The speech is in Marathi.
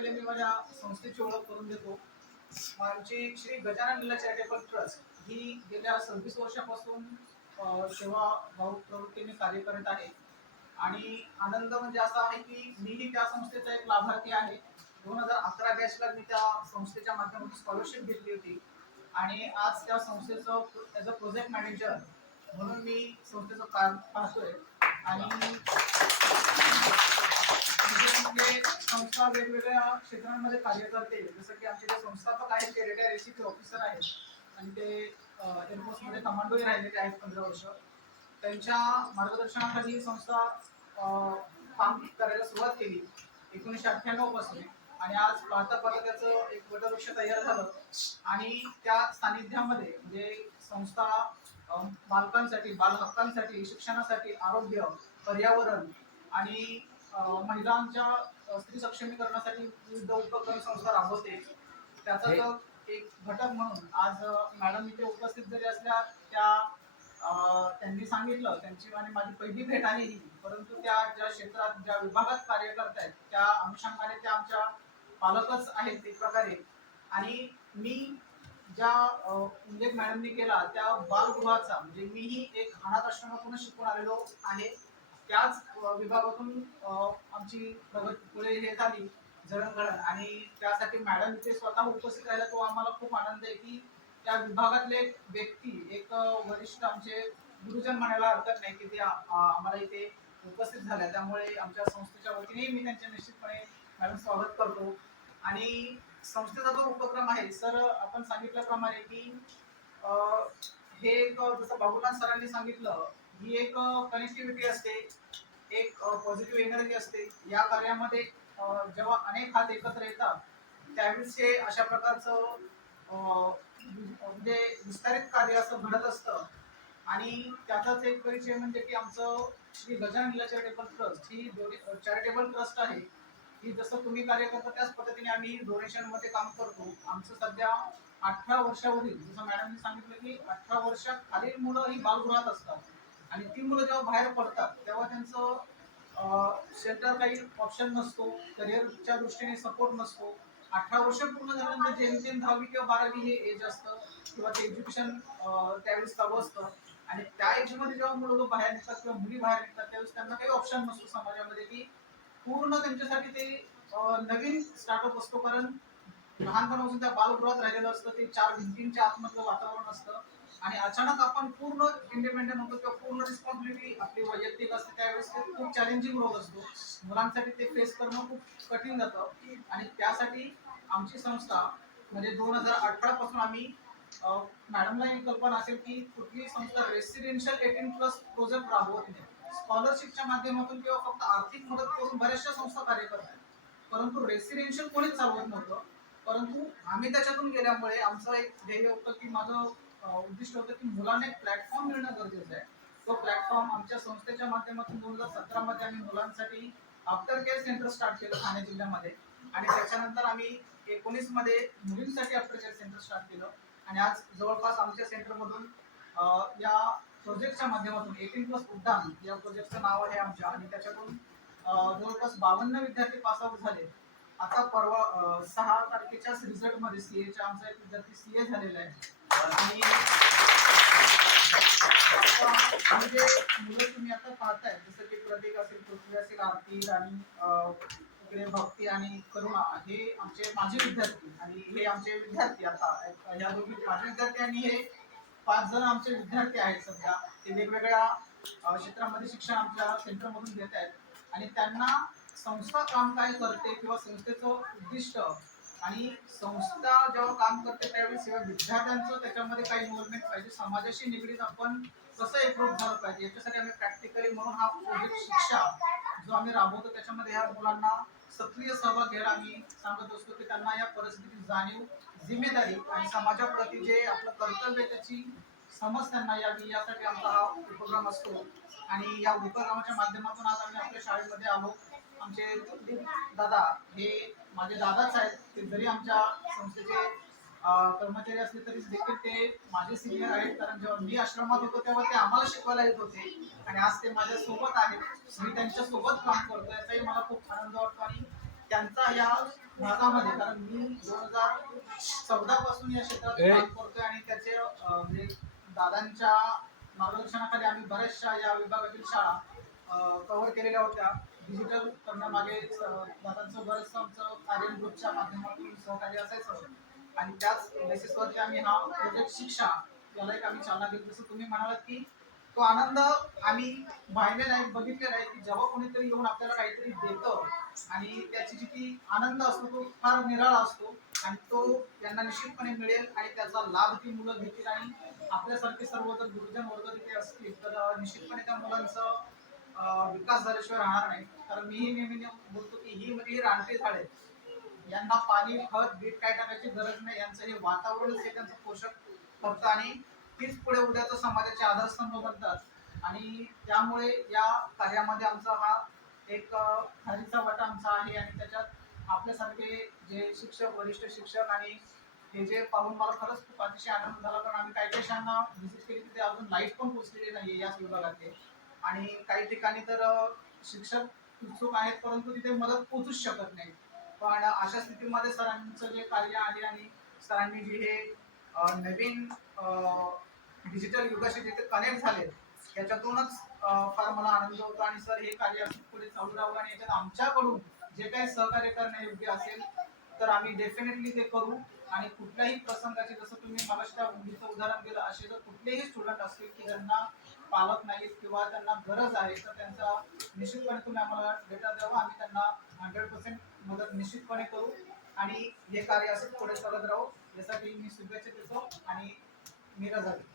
पहिले मी माझ्या संस्थेची ओळख करून देतो. आमची श्री गजानन लीला चॅरिटेबल ट्रस्ट ही गेल्या सव्वीस वर्षापासून सेवा भाव प्रवृत्तीने कार्य करत आहे. आणि आनंद म्हणजे असा आहे की मीही त्या संस्थेचा एक लाभार्थी आहे. दोन हजार अकरा बॅचला मी त्या संस्थेच्या माध्यमातून स्कॉलरशिप घेतली होती. आणि आज त्या संस्थेचं ॲज अ प्रोजेक्ट मॅनेजर म्हणून मी संस्थेचं काम पाहतोय. आणि म्हणजे संस्था वेगवेगळ्या क्षेत्रांमध्ये कार्य करते. जसं की आमचे जे संस्थापक आहेत ते रिटायर एसीचे ऑफिसर आहेत. आणि ते एअरफोर्समध्ये कमांडोही राहिलेले आहेत पंधरा वर्ष. त्यांच्या मार्गदर्शनाखाली ही संस्था काम करायला सुरुवात केली एकोणीसशे अठ्ठ्याण्णवपासून. आणि आज पाहता पाहता त्याचं एक वटवृक्ष तयार झालं. आणि त्या सानिध्यामध्ये म्हणजे संस्था बालकांसाठी बाल हक्कांसाठी शिक्षणासाठी आरोग्य पर्यावरण आणि महिलांच्या स्त्री सक्षमीकरणासाठी विविध उपक्रम संस्था राबवते. त्याचाच एक घटक म्हणून आज मॅडम इथे उपस्थित जरी असल्या त्या त्यांनी सांगितलं त्यांची आणि माझी पहिली भेट आहे ही. परंतु त्या ज्या क्षेत्रात ज्या विभागात कार्य करतायत त्या अनुषंगाने त्या आमच्या पालकच आहेत एक प्रकारे. आणि मी ज्या उल्लेख मॅडमनी केला त्या बालगृहाचा म्हणजे मीही एक अनाथ आश्रमातूनच शिकून आलेलो आहे. त्याच विभागातून आमची प्रगत पुढे हे झाली जडणघडण आणि त्यासाठी मॅडम इथे स्वतः उपस्थित राहिला तो आम्हाला खूप आनंद आहे की त्या विभागातले एक व्यक्ती एक वरिष्ठ आमचे गुरुजन म्हणायला हरकत नाही की ते आम्हाला इथे उपस्थित झाल्या त्यामुळे आमच्या संस्थेच्या वतीनेही मी त्यांचे निश्चितपणे मॅडम स्वागत करतो. आणि संस्थेचा जो उपक्रम आहे सर आपण सांगितल्याप्रमाणे की हे एक जसं बाबुलाल सरांनी सांगितलं ही एक कनेक्टिव्हिटी असते एक पॉझिटिव्ह एनर्जी असते. या कार्यामध्ये जेव्हा अनेक हात एकत्र येतात त्यावेळेस हे अशा प्रकारचं म्हणजे विस्तारित कार्य असं घडत असतं. आणि त्याचाच एक परिचय म्हणजे की आमचं श्री गजानन चॅरिटेबल ट्रस्ट ही चॅरिटेबल ट्रस्ट आहे. ही जसं तुम्ही कार्य करता त्याच पद्धतीने आम्ही डोनेशनमध्ये काम करतो. आमचं सध्या अठरा वर्षावरील जसं मॅडमने सांगितलं की अठरा वर्षात खालील मुलं ही बालगृहात असतात. आणि ती मुलं जेव्हा बाहेर पडतात तेव्हा त्यांचं शेल्टर काही ऑप्शन नसतो करिअरच्या दृष्टीने सपोर्ट नसतो. अठरा वर्ष पूर्ण झाल्यानंतर जेमतेम दहावी किंवा बारावी हे एज असतं किंवा ते एज्युकेशन त्यावेळेस चालू असतं. आणि त्या एजमध्ये जेव्हा मुलं बाहेर निघतात किंवा मुली बाहेर निघतात त्यावेळेस त्यांना काही ऑप्शन नसतो समाजामध्ये की पूर्ण त्यांच्यासाठी ते नवीन स्टार्टअप असतो. कारण लहानपणापासून त्या बालगृहात राहिलेलं असतं ते चार भिंतींच्या आतमधलं वातावरण असतं. आणि अचानक आपण पूर्ण इंडिपेंडेंट होतो किंवा पूर्ण रिस्पॉन्सिबिलिटी आपली वैयक्तिक असते त्यावेळेस ते खूप चॅलेंजिंग रोल असतो. मुलांसाठी ते फेस करणं खूप कठीण जातं. आणि त्यासाठी आमची संस्था म्हणजे दोन हजार अठरा पासून आम्ही मॅडमला ही कल्पना असेल की कुठली संस्था रेसिडेन्शियल एटीन प्लस प्रोजेक्ट राबवत नाही. स्कॉलरशिपच्या माध्यमातून किंवा फक्त आर्थिक मदत करून बऱ्याचशा संस्था कार्य करतात परंतु रेसिडेन्शियल कोणीच चालवत नव्हतं. परंतु आम्ही त्याच्यातून गेल्यामुळे आमचं एक ध्येय होतं की माझं उद्दिष्ट होतं की मुलांना एक प्लॅटफॉर्म मिळणं गरजेचं आहे. तो प्लॅटफॉर्म आमच्या संस्थेच्या माध्यमातून दोन हजार सतरामध्ये आम्ही मुलांसाठी आफ्टर केअर सेंटर स्टार्ट केलं ठाणे जिल्ह्यामध्ये. आणि त्याच्यानंतर आम्ही एकोणीसमध्ये मुलींसाठी आफ्टर केअर सेंटर स्टार्ट केलं. आणि आज जवळपास आमच्या सेंटरमधून या प्रोजेक्टच्या माध्यमातून एटीन प्लस उड्डाण या प्रोजेक्टचं नाव आहे आमच्या. आणि त्याच्यातून जवळपास बावन्न विद्यार्थी पास आउट झाले. आता परवा सहा तारखेच्याच रिझल्टमध्ये सीएच्या आमचा एक विद्यार्थी सीए झालेला आहे. म्हणजे मुलं तुम्ही आता पाहताय जसं की प्रतीक असेल पृथ्वी असेल आरती आणि इकडे भक्ती आणि करुणा हे आमचे माझे विद्यार्थी आणि हे आमचे विद्यार्थी आता या दोघी माझे विद्यार्थी आणि हे पाच जण आमचे विद्यार्थी आहेत. सध्या ते वेगवेगळ्या क्षेत्रामध्ये शिक्षण आमच्या सेंटरमधून घेत आहेत. आणि त्यांना संस्था काम काय करते किंवा संस्थेचं उद्दिष्ट आणि संस्था जेव्हा काम करते त्यावेळेस विद्यार्थ्यांचं त्याच्यामध्ये काही इन्व्हॉल्वमेंट पाहिजे समाजाशी निगडीत आपण कसं एकरूप झालं पाहिजे याच्यासाठी आम्ही प्रॅक्टिकली म्हणून हा प्रोजेक्ट शिक्षा जो आम्ही राबवतो त्याच्यामध्ये ह्या मुलांना सक्रिय सहभाग घ्यायला आम्ही सांगत असतो की त्यांना या परिस्थितीची जाणीव जिम्मेदारी आणि समाजाप्रती जे आपलं कर्तव्य त्याची समज त्यांना यावी यासाठी आमचा हा उपक्रम असतो. आणि या उपक्रमाच्या माध्यमातून आज आम्ही आपल्या शाळेमध्ये आलो. आमचे दादा हे माझे दादाच आहेत. ते जरी आमच्या संस्थेचे कर्मचारी असले तरी देखील ते माझे सिनियर आहेत. कारण जेव्हा मी आश्रमात होतो तेव्हा ते आम्हाला शिकवायला येत होते. आणि आज ते माझ्या सोबत आहेत. मी त्यांच्यासोबत काम करतो याचाही मला खूप आनंद वाटतो. आणि त्यांचा या भागामध्ये कारण मी दोन हजार चौदा पासून या क्षेत्रात. काम करतोय आणि त्याचे म्हणजे दादांच्या मार्गदर्शनाखाली आम्ही बऱ्याचशा या विभागातील शाळा कव्हर केलेल्या होत्या. डिजिटल करण्यामागे दादांचं बरंचसं आमचं कार्य ग्रुपच्या माध्यमातून सहकार्य असायचं. आणि त्याच बेसिसवरती आम्ही हा प्रोजेक्ट शिक्षा याला एक आम्ही चालना दिली जसं तुम्ही म्हणालात की तो आनंद आम्ही पाहिलेला आहे बघितलेला आहे की जेव्हा कोणीतरी येऊन आपल्याला काहीतरी देतं आणि त्याची जी ती आनंद असतो तो फार निराळा असतो आणि तो त्यांना निश्चितपणे मिळेल आणि त्याचा लाभ ती मुलं घेतील. आणि आपल्यासारखे सर्व जर गुरुजन वर्ग तिथे असतील तर निश्चितपणे त्या मुलांचं विकास झाल्याशिवाय राहणार नाही. कारण मीही नेहमी बोलतो की ही म्हणजे ही रानटी झाडे यांना पाणी खत बीट काय टाकायची गरज नाही. यांचं हे वातावरणच हे त्यांचं पोषक फक्त आणि तीच पुढे उद्याचं समाजाचे आधारस्तंभ बनतात. आणि त्यामुळे या कार्यामध्ये आमचा हा एक अं, वाटा आमचा आहे आणि त्याच्यात आपल्यासारखे जे शिक्षक वरिष्ठ शिक्षक आणि हे जे पाहून मला खरंच खूप अतिशय आनंद झाला. कारण आम्ही काही काही शाळांना व्हिजिट केली तिथे अजून लाइट पण पोचलेली नाही याच विभागात. आणि काही ठिकाणी तर शिक्षक उत्सुक आहेत परंतु तिथे मदत पोचूच शकत नाही. पण अशा स्थितीमध्ये सरांचं जे कार्य आहे आणि सरांनी जे हे नवीन डिजिटल युगाशी जिथे कनेक्ट झाले याच्यातूनच फार मला आनंद होतो आणि सर हे कार्य पुढे चालू राहू आणि याच्यात आमच्याकडून जे काही सहकार्य करण्यायोग्य असेल तर आम्ही डेफिनेटली ते करू. आणि कुठल्याही प्रसंगाचे जसं तुम्ही मला त्या मुलीचं उदाहरण दिलं असे जर कुठलेही स्टुडंट असतील की ज्यांना पालक नाहीत किंवा त्यांना गरज आहे तर त्यांचा निश्चितपणे तुम्ही आम्हाला डेटा द्यावा. आम्ही त्यांना हंड्रेड पर्सेंट मदत निश्चितपणे करू. आणि हे कार्य असं पुढे चालत राहू. यासाठी मी शुभेच्छा देतो आणि मी रजा देतो